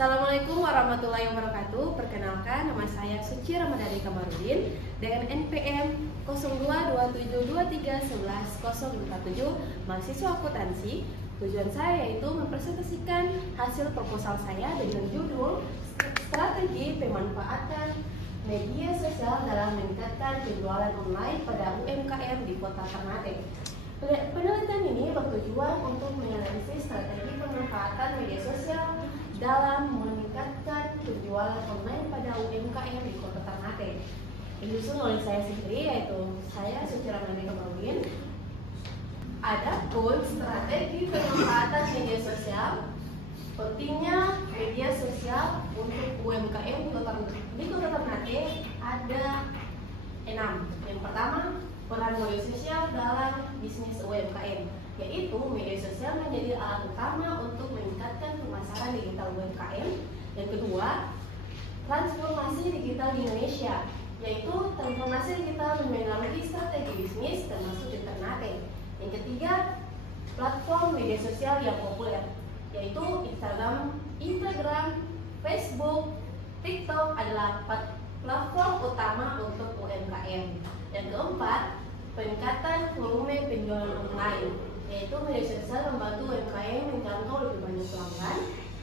Assalamualaikum warahmatullahi wabarakatuh. Perkenalkan, nama saya Suci Ramadhani Kamarudin dengan NPM 0227231147, mahasiswa akuntansi. Tujuan saya yaitu mempresentasikan hasil proposal saya dengan judul Strategi Pemanfaatan Media Sosial dalam Meningkatkan Penjualan Online pada UMKM di Kota Ternate. Penelitian ini bertujuan untuk menganalisis strategi pemanfaatan media sosial dalam meningkatkan penjualan online pada UMKM di Kota Ternate. Disusun oleh saya sendiri, yaitu saya Suci Ramadhani Kamarudin. Adapun strategi pemanfaatan media sosial, pentingnya media sosial untuk UMKM di Kota Ternate ada 6. Yang pertama, peran media sosial dalam bisnis UMKM, yaitu media sosial menjadi alat utama untuk meningkatkan pemasaran digital UMKM. Yang kedua, transformasi digital di Indonesia, yaitu transformasi digital melalui strategi bisnis termasuk di Ternate. Yang ketiga, platform media sosial yang populer, yaitu Instagram, Facebook, TikTok adalah platform utama untuk UMKM. Yang keempat, peningkatan volume penjualan online, yaitu media sosial membantu UMKM menjangkau lebih banyak pelanggan.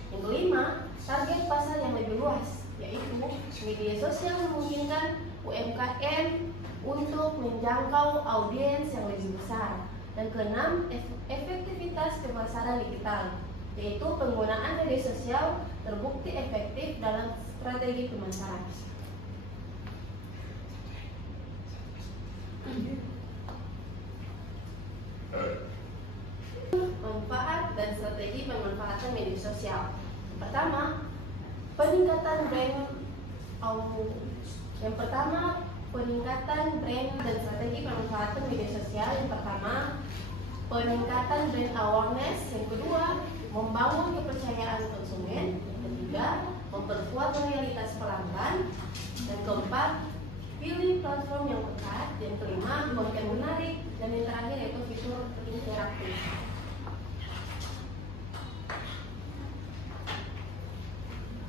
Yang kelima, target pasar yang lebih luas, yaitu media sosial memungkinkan UMKM untuk menjangkau audiens yang lebih besar. Dan keenam, efektivitas pemasaran digital, yaitu penggunaan media sosial terbukti efektif dalam strategi pemasaran. Manfaat dan strategi pemanfaatan media sosial. Pertama, peningkatan brand dan strategi pemanfaatan media sosial. Yang pertama, peningkatan brand awareness. Yang kedua, membangun kepercayaan konsumen. Yang ketiga, memperkuat loyalitas pelanggan. Yang keempat, pilih platform yang tepat. Yang kelima, konten menarik. Dan yang terakhir yaitu fitur interaktif.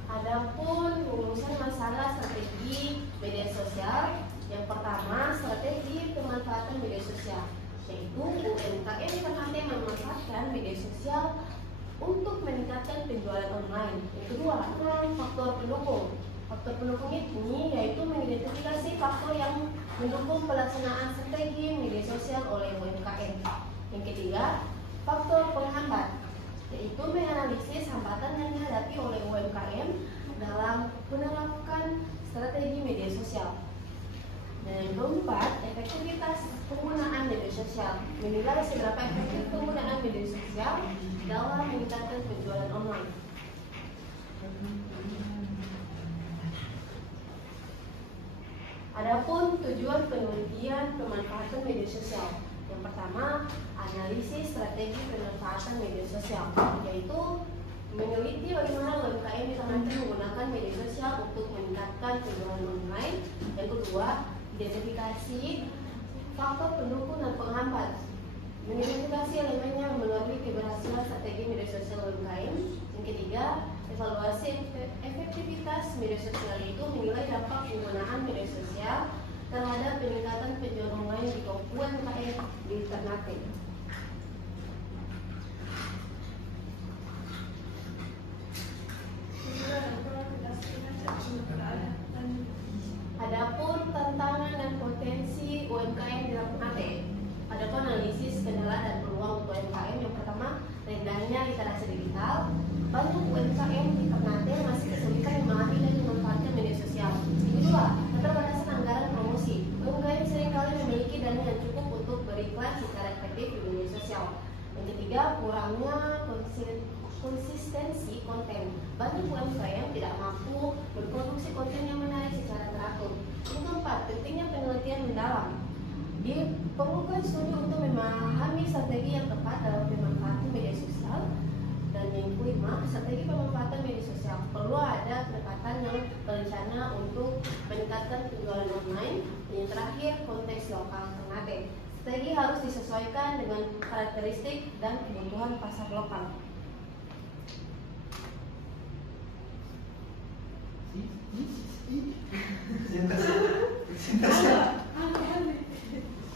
Adapun rumusan masalah strategi media sosial. Yang pertama, strategi pemanfaatan media sosial, yaitu UMKM Ternate memanfaatkan media sosial untuk meningkatkan penjualan online. Yang kedua, faktor pendukung. Faktor pendukung ini yaitu mengidentifikasi faktor yang mendukung pelaksanaan strategi media sosial oleh UMKM. Yang ketiga, faktor penghambat, yaitu menganalisis hambatan yang dihadapi oleh UMKM dalam menerapkan strategi media sosial. Dan yang keempat, efektivitas penggunaan media sosial, menilai seberapa efektif penggunaan media sosial dalam meningkatkan penjualan online. Adapun tujuan penelitian pemanfaatan media sosial. Yang pertama, analisis strategi pemanfaatan media sosial, yaitu meneliti bagaimana UMKM di Ternate menggunakan media sosial untuk meningkatkan penjualan online. Yang kedua, identifikasi faktor pendukung dan penghambat, mengidentifikasi elemennya melalui keberhasilan strategi media sosial UMKM. Yang ketiga, evaluasi efektivitas media sosial, itu menilai dampak penggunaan media sosial terhadap peningkatan penjualan online di UMKM di Ternate. Adapun tantangan dan potensi UMKM di Ternate. Adapun analisis kendala dan peluang untuk UMKM. Yang pertama, rendahnya literasi digital. Banyak UMKM di Ternate masih kesulitan memahami dan memanfaatkan media sosial. Yang kedua, keterbatasan anggaran promosi. UMKM seringkali memiliki dana yang cukup untuk beriklan secara efektif di media sosial. Yang ketiga, kurangnya konsistensi konten. Banyak UMKM tidak mampu berproduksi konten yang menarik secara teratur. Yang keempat, pentingnya penelitian mendalam. Diperlukan studi untuk memahami strategi yang tepat dalam pemanfaatan media sosial. Dan yang kelima, strategi pemanfaatan media sosial. Perlu ada pendekatan yang berencana untuk meningkatkan penjualan online. Dan yang terakhir, konteks lokal Ternate. Strategi harus disesuaikan dengan karakteristik dan kebutuhan pasar lokal.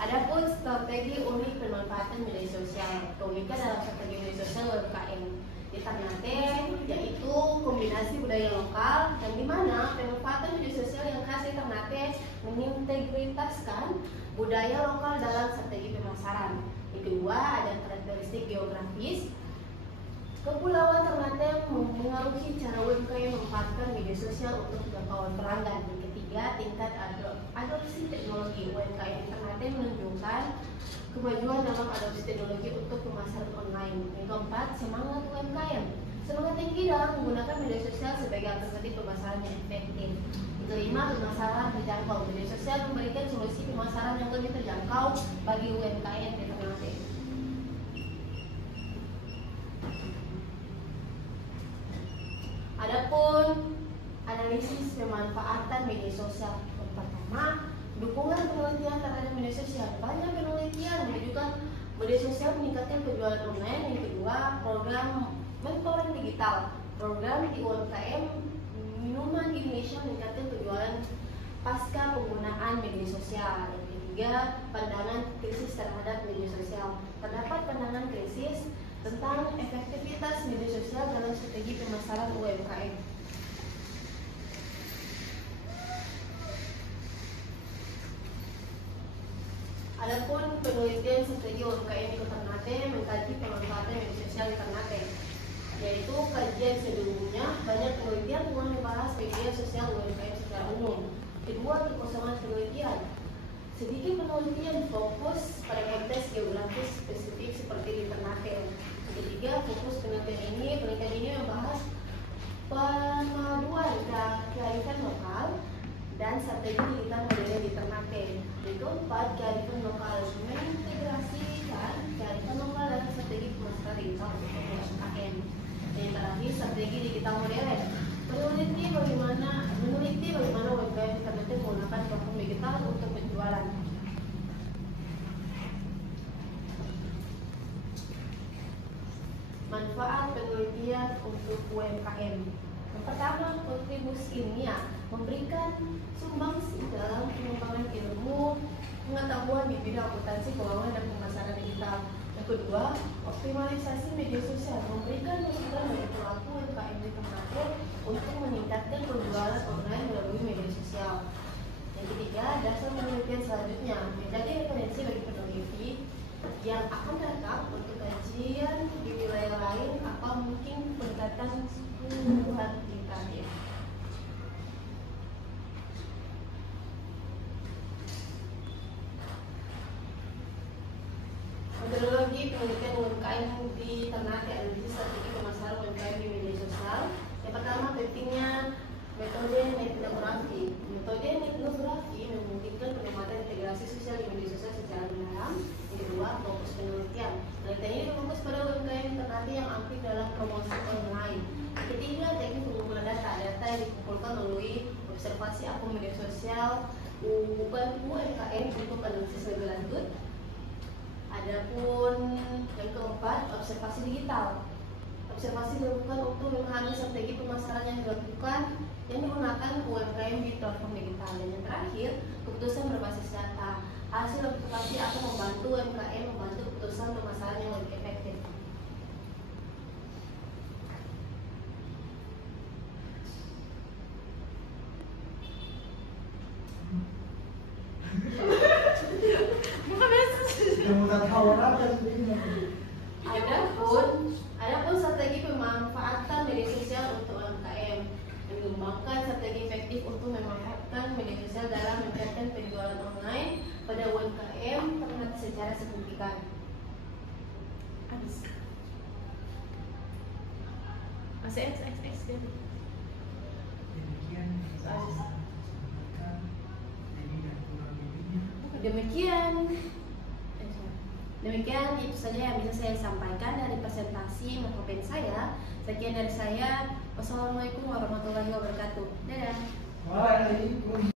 Adapun strategi unik pemanfaatan media sosial. Keunikan dalam strategi media sosial UMKM di Ternate yaitu kombinasi budaya lokal yang dimana pemanfaatan media sosial yang khas di Ternate mengintegritaskan budaya lokal dalam strategi pemasaran. Yang kedua ada karakteristik geografis. Kepulauan Ternate mempengaruhi cara UMKM memanfaatkan media sosial untuk jangkauan pelanggan. Yang ketiga, tingkat adopsi teknologi. UMKM Ternate menunjukkan kemajuan dalam adopsi teknologi untuk pemasaran online. Yang keempat, semangat UMKM. Semangat tinggi dalam menggunakan media sosial sebagai alternatif pemasaran yang efektif. Yang kelima, pemasaran terjangkau. Media sosial memberikan solusi pemasaran yang lebih terjangkau bagi UMKM di Ternate. Adapun analisis pemanfaatan media sosial. Yang pertama, dukungan penelitian terhadap media sosial. Banyak penelitian menunjukkan media sosial meningkatkan penjualan online. Yang kedua, program mentoring digital. Program di UMKM minuman Indonesia meningkatkan penjualan pasca penggunaan media sosial. Yang ketiga, pandangan krisis terhadap media sosial. Terdapat pandangan krisis tentang efektivitas media sosial dalam strategi pemasaran UMKM. Adapun penelitian strategi UMKM di Ternate mengkaji pemanfaatan media sosial di Ternate, yaitu kajian sebelumnya banyak penelitian yang membahas media sosial UMKM secara umum. Kedua, kekosongan penelitian. Sedikit penelitian fokus pada konteks geografis spesifik seperti di Ternate. Ketiga, fokus penelitian ini membahas pemaduan kearifan lokal dan strategi digital modern di Ternate. Yang keempat, kearifan lokal, mengintegrasikan kearifan lokal dalam strategi pemasaran digital untuk UMKM. Dan yang terakhir, strategi digital modern. Meneliti bagaimana UMKM di Ternate menggunakan platform digital untuk penjualan. Manfaat penelitian untuk UMKM. Yang pertama, kontribusi ilmiah, memberikan sumbangsi dalam pengembangan ilmu pengetahuan di bidang akuntansi, keuangan, dan pemasaran digital. Yang kedua, optimalisasi media sosial, memberikan masukan bagi pelaku UMKM di Ternate untuk meningkatkan penjualan online melalui media sosial. Yang ketiga, dasar penelitian selanjutnya menjadi referensi bagi peneliti yang akan datang untuk kajian di wilayah lain atau mungkin pendekatan kuantitatif. Metodologi penelitian UMKM di Ternate, analisis strategi pemasaran UMKM di media sosial. Yang pertama, pentingnya metode etnografi. Metode etnografi memungkinkan pengamatan integrasi sosial di media sosial secara mendalam. Yang kedua, fokus penelitian. Penelitian ini berfokus pada UMKM Ternate yang aktif dalam promosi online. Yang ketiga, teknik pengumpulan data. Data yang dikumpulkan melalui observasi akun media sosial UMKM untuk analisis lebih lanjut. Adapun yang keempat, observasi digital. Observasi dilakukan untuk memahami strategi pemasaran yang digunakan UMKM di platform digital. Dan yang terakhir, keputusan berbasis data. Hasil observasi akan membantu UMKM membantu keputusan pemasaran yang lebih efektif. Adapun strategi pemanfaatan media sosial untuk UMKM, mengembangkan strategi efektif untuk memanfaatkan media sosial dalam meningkatkan penjualan online pada UMKM Ternate secara signifikan. Masih X kan? Demikian itu saja yang bisa saya sampaikan dari presentasi PowerPoint saya. Sekian dari saya. Wassalamualaikum warahmatullahi wabarakatuh. Dadah. Waalaikumsalam.